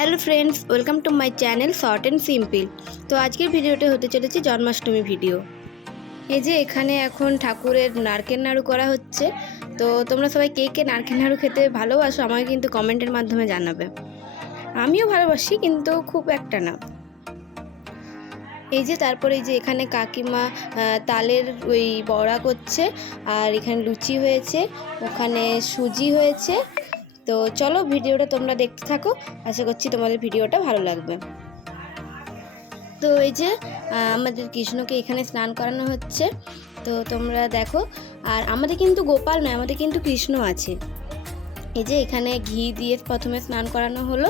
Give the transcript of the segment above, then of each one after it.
Hello friends, welcome to my channel short and simple. তো আজকের ভিডিওটা হতে চলেছে জন্মাষ্টমী ভিডিও। এই যে এখানে এখন ঠাকুরের নারকেল নাড়ু করা হচ্ছে। তো তোমরা সবাই কে কে নারকেল নাড়ু খেতে ভালোবাসো আমাকে কিন্তু কমেন্টের মাধ্যমে জানাবে। আমিও ভালোবাসি কিন্তু খুব একটা না। এই যে তারপরে এই যে এখানে কাকিমা তালের ওই বড়া করছে, আর এখানে লুচি হয়েছে, ওখানে সুজি হয়েছে তো চলো ভিডিওটা তোমরা দেখতে থাকো। আশা করছি তোমাদের ভিডিওটা ভালো লাগবে। তো এই যে আমাদের কৃষ্ণকে এখানে স্নান করানো হচ্ছে। তো তোমরা দেখো, আর আমাদের কিন্তু গোপাল নয়, আমাদের কিন্তু কৃষ্ণ আছে। এই যে এখানে ঘি দিয়ে প্রথমে স্নান করানো হলো,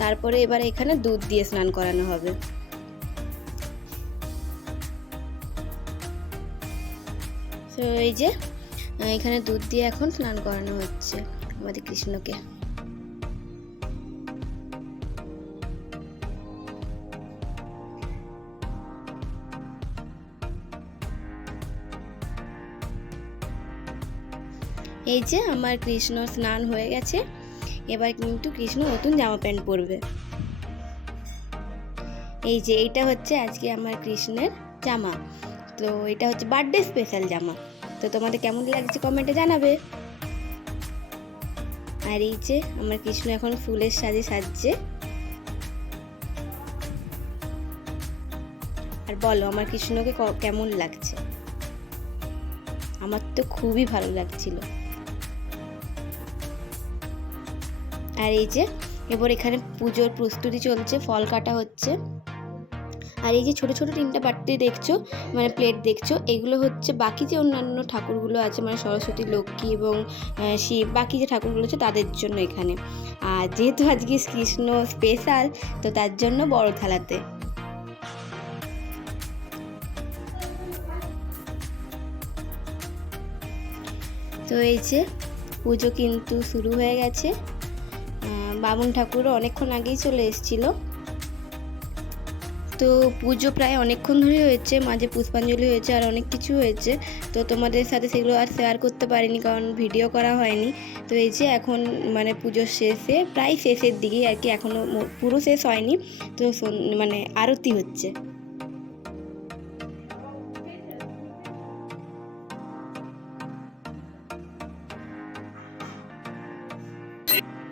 তারপরে এবার এখানে দুধ দিয়ে স্নান করানো হবে। তো এই যে, এখানে দুধ দিয়ে এখন স্নান করানো হচ্ছে। আমাদের কৃষ্ণকে। এই যে আমার কৃষ্ণ স্নান হয়ে গেছে। এবার কিন্তু কৃষ্ণ নতুন জামা প্যান্ট পরবে। এই যে এইটা হচ্ছে আজকে আমার কৃষ্ণের জামা। তো এটা হচ্ছে বার্থডে স্পেশাল জামা। তো তোমাদের কেমন লাগছে কমেন্টে জানাবে। আর এই যে আমার কৃষ্ণ এখন ফুলের সাজে সাজছে। আর বলো, আমার কৃষ্ণকে কেমন লাগছে? আমার তো খুবই ভালো লাগছিল। আর এই যে, এবার এখানে পুজোর প্রস্তুতি চলছে, ফল কাটা হচ্ছে। আর এই যে ছোট ছোট তিনটা বাটি দেখছ মানে প্লেট দেখছ, এগুলো হচ্ছে বাকি যে অন্যান্য ঠাকুরগুলো আছে মানে সরস্বতী, লক্ষ্মী এবং শিব, বাকি যে ঠাকুরগুলো আছে তাদের জন্য এখানে। আর যেহেতু আজকে কৃষ্ণ স্পেশাল তো তার জন্য বড় থালাতে। তো এই যে পুজো কিন্তু শুরু হয়ে গেছে। বামুন ঠাকুরও অনেকক্ষণ আগেই চলে এসেছিল। তো পুজো প্রায় অনেকক্ষণ ধরে হয়েছে, মাঝে পুষ্পাঞ্জলি হয়েছে আর অনেক কিছু হয়েছে। তো তোমাদের সাথে সেগুলো আর শেয়ার করতে পারিনি কারণ ভিডিও করা হয়নি। তো এই যে এখন মানে পুজোর শেষে, প্রায় শেষের দিকেই আর কি এখনও পুরো শেষ হয়নি। তো মানে আরতি হচ্ছে।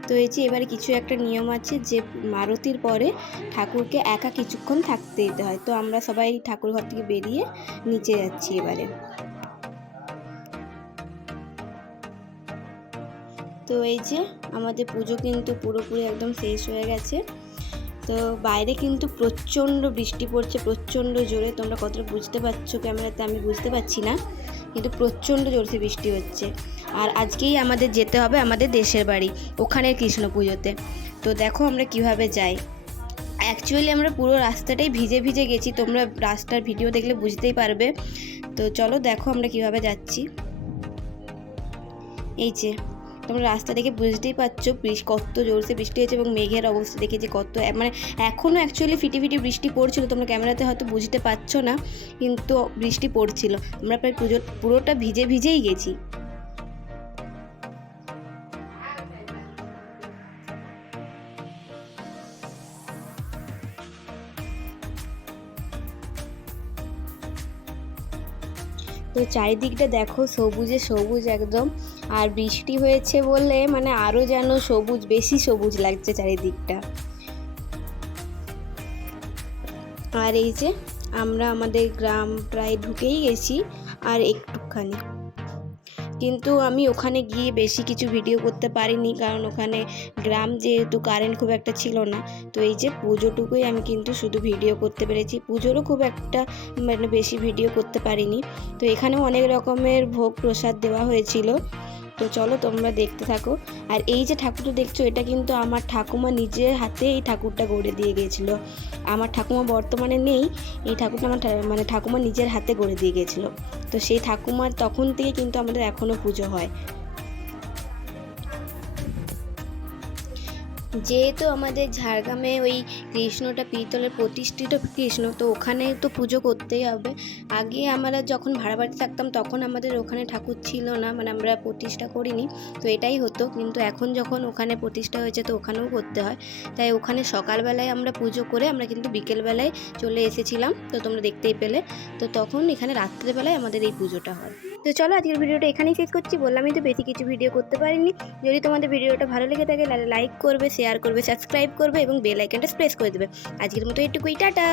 তো এই যে এবারে কিছু একটা নিয়ম আছে যে আরতির পরে ঠাকুরকে একা কিছুক্ষণ থাকতে দিতে হয়। তো আমরা সবাই ঠাকুর ঘর থেকে বেরিয়ে নিচে যাচ্ছি এবারে। তো এই যে আমাদের পুজো কিন্তু পুরোপুরি একদম শেষ হয়ে গেছে। তো বাইরে কিন্তু প্রচণ্ড বৃষ্টি পড়ছে, প্রচণ্ড জোরে। তোমরা কতটা বুঝতে পারছ ক্যামেরাতে আমি বুঝতে পারছি না। কিন্তু প্রচণ্ড জোরসে বৃষ্টি হচ্ছে। আর আজকেই আমাদের যেতে হবে আমাদের দেশের বাড়ি, ওখানের কৃষ্ণ পুজোতে। তো দেখো আমরা কীভাবে যাই। অ্যাকচুয়ালি আমরা পুরো রাস্তাটাই ভিজে ভিজে গেছি, তোমরা রাস্তার ভিডিও দেখলে বুঝতেই পারবে। তো চলো দেখো আমরা কীভাবে যাচ্ছি। এই যে তোমরা রাস্তা দেখে বুঝতেই পারছ বৃষ্টি কত জোরসে বৃষ্টি হয়েছে এবং মেঘের অবস্থা দেখে যে কত মানে এখনও অ্যাকচুয়ালি ফিটি ফিটি বৃষ্টি পড়ছিল, তোমরা ক্যামেরাতে হয়তো বুঝতে পারছ না, কিন্তু বৃষ্টি পড়ছিল। আমরা প্রায় পুজোর, পুরোটা ভিজে ভিজেই গেছি। তো চারিদিকটা দেখো সবুজে সবুজ একদম। আর বৃষ্টি হয়েছে বলে মানে আরও যেন সবুজ, বেশি সবুজ লাগছে চারিদিকটা। আর এই যে আমরা আমাদের গ্রাম প্রায় ঢুকেই গেছি, আর একটুখানি। কিন্তু আমি ওখানে গিয়ে বেশি কিছু ভিডিও করতে পারিনি, কারণ ওখানে গ্রাম যেহেতু কারেন্ট খুব একটা ছিল না। তো এই যে পুজোটুকুই আমি কিন্তু শুধু ভিডিও করতে পেরেছি। পুজোরও খুব একটা মানে বেশি ভিডিও করতে পারিনি। তো এখানেও অনেক রকমের ভোগ প্রসাদ দেওয়া হয়েছিল। তো চলো তোমরা দেখতে থাকো। আর এই যে ঠাকুরটা দেখছ, এটা কিন্তু আমার ঠাকুমা নিজের হাতে এই ঠাকুরটা গড়ে দিয়ে গিয়েছিল। আমার ঠাকুমা বর্তমানে নেই, এই ঠাকুরটা আমার মানে ঠাকুমা নিজের হাতে গড়ে দিয়ে গিয়েছিল। তো সেই ঠাকুমার তখন থেকে কিন্তু আমাদের এখনও পুজো হয়। যেহেতু আমাদের ঝাড়গ্রামে ওই কৃষ্ণটা, পিতলের প্রতিষ্ঠিত কৃষ্ণ, তো ওখানে তো পুজো করতেই হবে। আগে আমরা যখন ভাড়া বাড়িতে থাকতাম, তখন আমাদের ওখানে ঠাকুর ছিল না মানে আমরা প্রতিষ্ঠা করিনি, তো এটাই হতো। কিন্তু এখন যখন ওখানে প্রতিষ্ঠা হয়েছে, তো ওখানেও করতে হয়। তাই ওখানে সকালবেলায় আমরা পুজো করে আমরা কিন্তু বিকেলবেলায় চলে এসেছিলাম, তো তোমরা দেখতেই পেলে। তো তখন এখানে রাত্রেবেলায় আমাদের এই পুজোটা হয়। তো চলো আজকের ভিডিওটা এখানেই শেষ করছি। বললামই তো বেশি কিছু ভিডিও করতে পারিনি। যদি তোমাদের ভিডিওটা ভালো লেগে থাকে, তাহলে লাইক করবে শেয়ার করবে সাবস্ক্রাইব করবে এবং বেল আইকনটা প্রেস করে দেবে। আজকের মতো এটুকুই, টাটা!